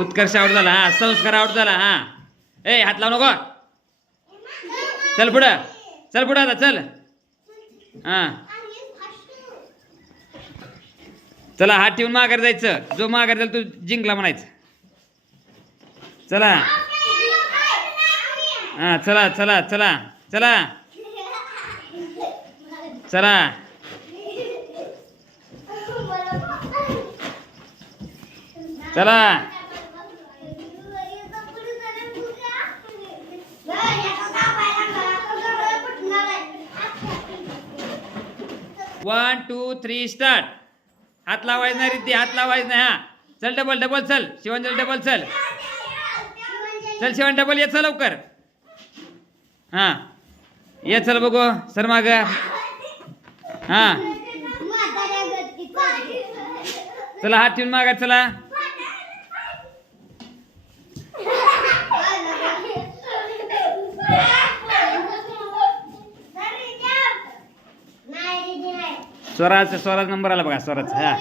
उत्कर्ष out झाला. हा संस्कार आउट झाला. हा ए हात लावू नको. चल पुढं, चल पुढं आता चल. हा चला हात ठेवून माघार जायचं. जो माघार जाईल तू जिंकला म्हणायचं. चला हा चला चला चला चला चला चला. 1 2 3 स्टार्ट. हात लावायचं नाही रे, हात लावायचं नाही. हा चल डबल डबल चल शिवण, चल डबल चल. चल शिवण डबल ये. चल लवकर. हा ये चल बघू सर माग. हा चला हात ठेवून मागा चला. स्वराज नंबर आला बघा स्वराज. हा